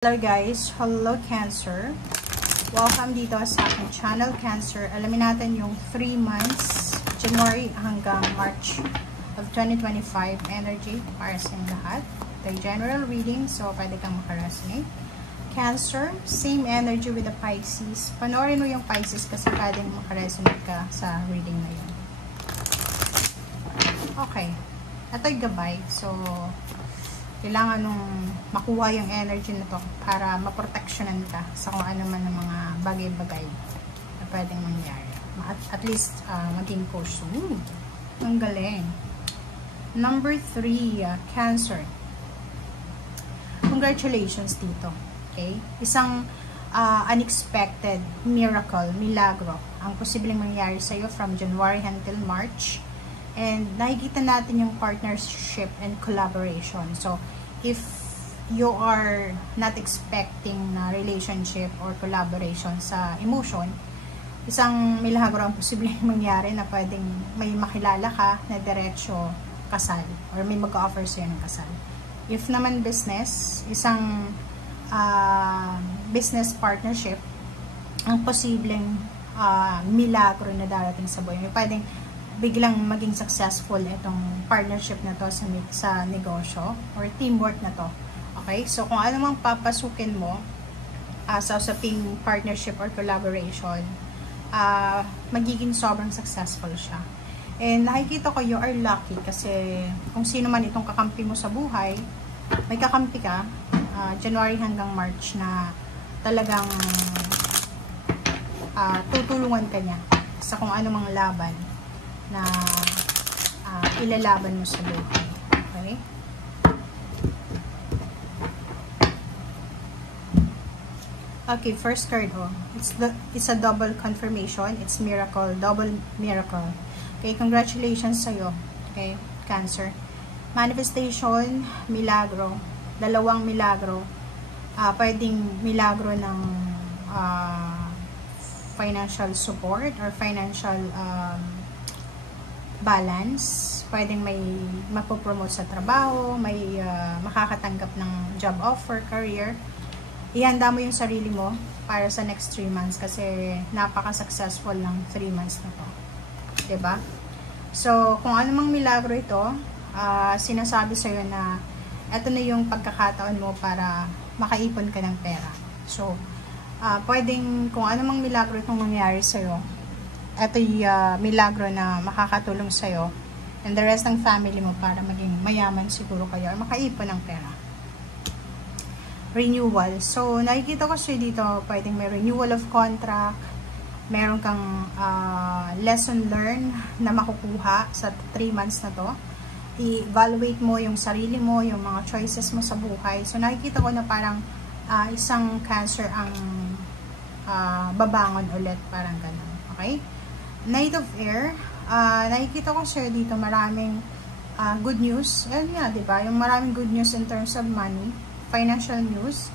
Hello guys, hello Cancer. Welcome dito sa aking channel Cancer. Alamin natin yung 3 months, January hanggang March of 2025 energy para sa inyong lahat. The general reading, so pwede kang makaresonate. Cancer, same energy with the Pisces. Panoorin mo yung Pisces kasi pwede makaresonate ka sa reading na yun. Okay, ito'y gabay. So, kailangan nung makuha yung energy na to para maproteksyonan ka sa kung ano man ng mga bagay-bagay na pwedeng mangyari. At least, maging cautious. Ang galing. Number 3, Cancer. Congratulations dito. Okay? Isang unexpected miracle, milagro, ang posibleng mangyari sa'yo from January until March. And nakikita natin yung partnership and collaboration. So, if you are not expecting na relationship or collaboration sa emotion, isang milagro ang posibleng mangyari na pwedeng may makilala ka na diretsyo kasal or may mag-offer sa'yo ng kasal. If naman business, isang business partnership, ang posibleng milagro na darating sa buhay. May pwedeng biglang maging successful itong partnership na to sa negosyo or teamwork na to. Okay? So, kung ano mang papasukin mo sa usaping partnership or collaboration, magiging sobrang successful siya. And nakikita ko you are lucky kasi kung sino man itong kakampi mo sa buhay, may kakampi ka January hanggang March na talagang tutulungan ka niya sa kung ano mang laban na ilalaban mo sa buhay. Okay? Okay, first card, it's a double confirmation. It's miracle, double miracle. Okay, congratulations sa'yo. Okay, Cancer. Manifestation, milagro. Dalawang milagro. Pwedeng milagro ng financial support or financial balance. Pwedeng may mapopromote sa trabaho, may makakatanggap ng job offer, career. Ihanda mo yung sarili mo para sa next 3 months kasi napaka-successful ng 3 months na to. Diba? So, kung ano mang milagro ito, sinasabi sa'yo na ito na yung pagkakataon mo para makaipon ka ng pera. So, pwedeng kung ano mang milagro itong mangyari sa'yo, ito yung milagro na makakatulong sa'yo and the rest ng family mo para maging mayaman siguro kayo or makaipon ng pera. Renewal. So, nakikita ko siya dito, pwedeng may renewal of contract, meron kang lesson learned na makukuha sa 3 months na to. I-evaluate mo yung sarili mo, yung mga choices mo sa buhay. So, nakikita ko na parang isang Cancer ang babangon ulit, parang ganun. Okay? Knight of Air, nakikita ko siya dito maraming good news. Ayun nga, diba? Yung maraming good news in terms of money, financial news,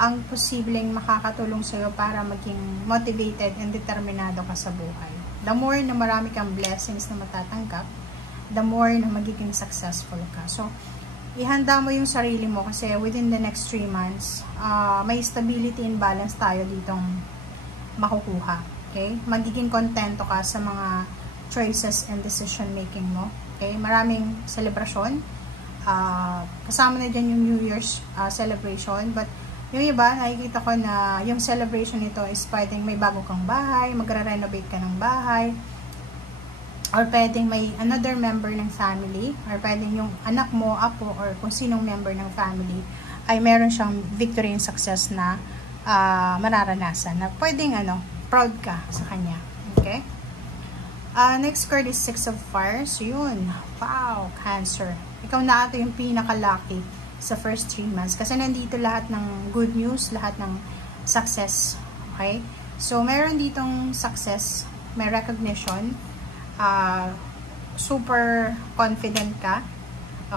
ang posibleng makakatulong sa'yo para maging motivated and determinado ka sa buhay. The more na marami kang blessings na matatanggap, the more na magiging successful ka. So, ihanda mo yung sarili mo kasi within the next 3 months, may stability and balance tayo ditong makukuha. Okay? Magiging kontento ka sa mga choices and decision making mo. Okay? Maraming celebration. Kasama na dyan yung New Year's celebration. But yung iba, nakikita ko na yung celebration nito is pwedeng may bago kang bahay, magre-renovate ka ng bahay, or pwedeng may another member ng family, or pwedeng yung anak mo, apo, or kung sinong member ng family, ay meron siyang victory and success na mararanasan. Na pwedeng proud ka sa kanya. Okay? Next card is 6 of Fire. So, yun. Wow, Cancer. Ikaw na ito yung pinaka-lucky sa first 3 months. Kasi nandito lahat ng good news, lahat ng success. Okay? So, meron ditong success, may recognition, super confident ka.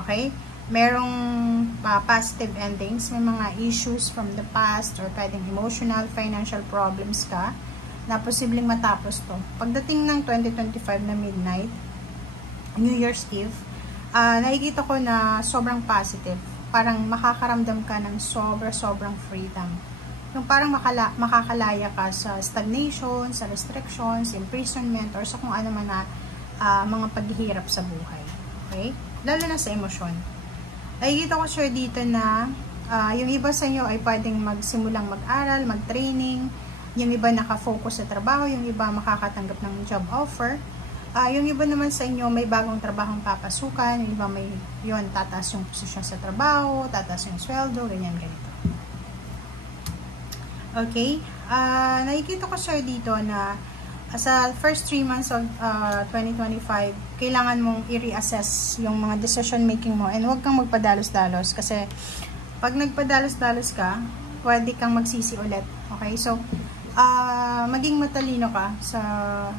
Okay? Merong positive endings, may mga issues from the past or pwedeng emotional, financial problems ka na posibleng matapos to. Pagdating ng 2025 na midnight, New Year's Eve, nakikita ko na sobrang positive. parang makakaramdam ka ng sobrang freedom. Yung parang makakalaya ka sa stagnation, sa restrictions, imprisonment, or sa kung ano man na mga paghihirap sa buhay. Okay? Lalo na sa emosyon. Nakikita ko sure dito na yung iba sa inyo ay pwedeng magsimulang mag-aral, mag-training, yung iba nakafocus sa trabaho, yung iba makakatanggap ng job offer, yung iba naman sa inyo may bagong trabahong papasukan, yung iba may yun, tataas yung posisyon sa trabaho, tataas yung sweldo, ganyan, ganito. Okay? Nakikita ko sure dito na sa first 3 months of 2025, kailangan mong i-reassess yung mga decision making mo and huwag kang magpadalos-dalos kasi pag nagpadalos-dalos ka, pwede kang magsisi ulit. Okay? So, maging matalino ka sa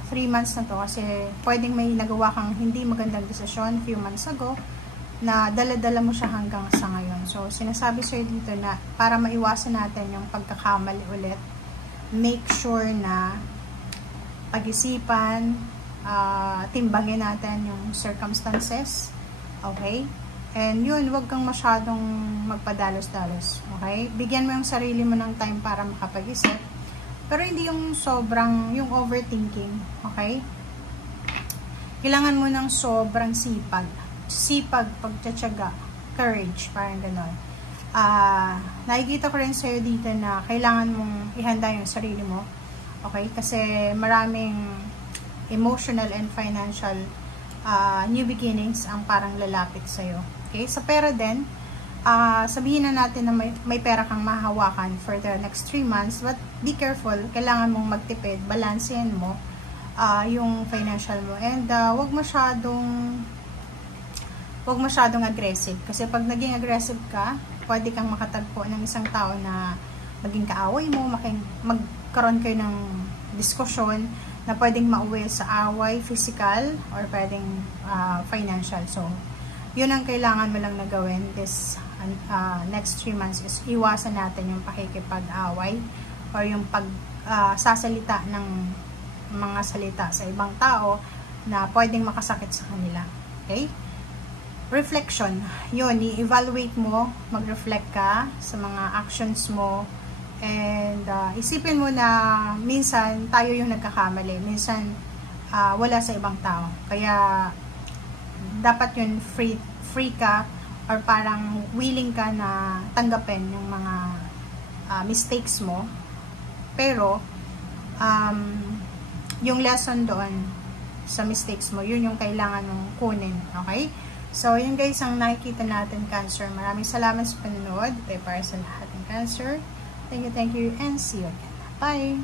3 months na to kasi pwedeng may nagawa kang hindi magandang desisyon few months ago na dala-dala mo siya hanggang sa ngayon. So, sinasabi sa'yo dito na para maiwasan natin yung pagkakamali ulit, make sure na pag-isipan, timbangin natin yung circumstances, okay? And yun, huwag kang masyadong magpadalos-dalos, okay? Bigyan mo yung sarili mo ng time para makapag-isip, pero hindi yung sobrang, yung overthinking, okay? Kailangan mo ng sobrang sipag, pagtsatsaga, courage, parang gano'n. Nakikita ko rin sa'yo dito na kailangan mong ihanda yung sarili mo, okay? Kasi maraming emotional and financial new beginnings ang parang lalapit sa'yo. Okay? Sa pera din, sabihin na natin na may pera kang mahawakan for the next 3 months, but be careful, kailangan mong magtipid, balansehin mo yung financial mo. And wag masyadong aggressive. Kasi pag naging aggressive ka, pwede kang makatagpo ng isang tao na maging kaaway mo, magkaroon kayo ng diskusyon na pwedeng mauwi sa away, physical, or pwedeng financial. So, yun ang kailangan mo lang na gawin this next 3 months is iwasan natin yung pakikipag-away or yung pagsasalita ng mga salita sa ibang tao na pwedeng makasakit sa kanila. Okay? Reflection. Yun, i-evaluate mo, mag-reflect ka sa mga actions mo, and isipin mo na minsan tayo yung nagkakamali, minsan wala sa ibang tao. Kaya dapat yun free ka or parang willing ka na tanggapin yung mga mistakes mo. Pero yung lesson doon sa mistakes mo, yun yung kailangan mong kunin. Okay? So, yun guys ang nakikita natin, Cancer. Maraming salamat sa panonood. Ito ay para sa lahat ng Cancer. Thank you, and see you again. Bye!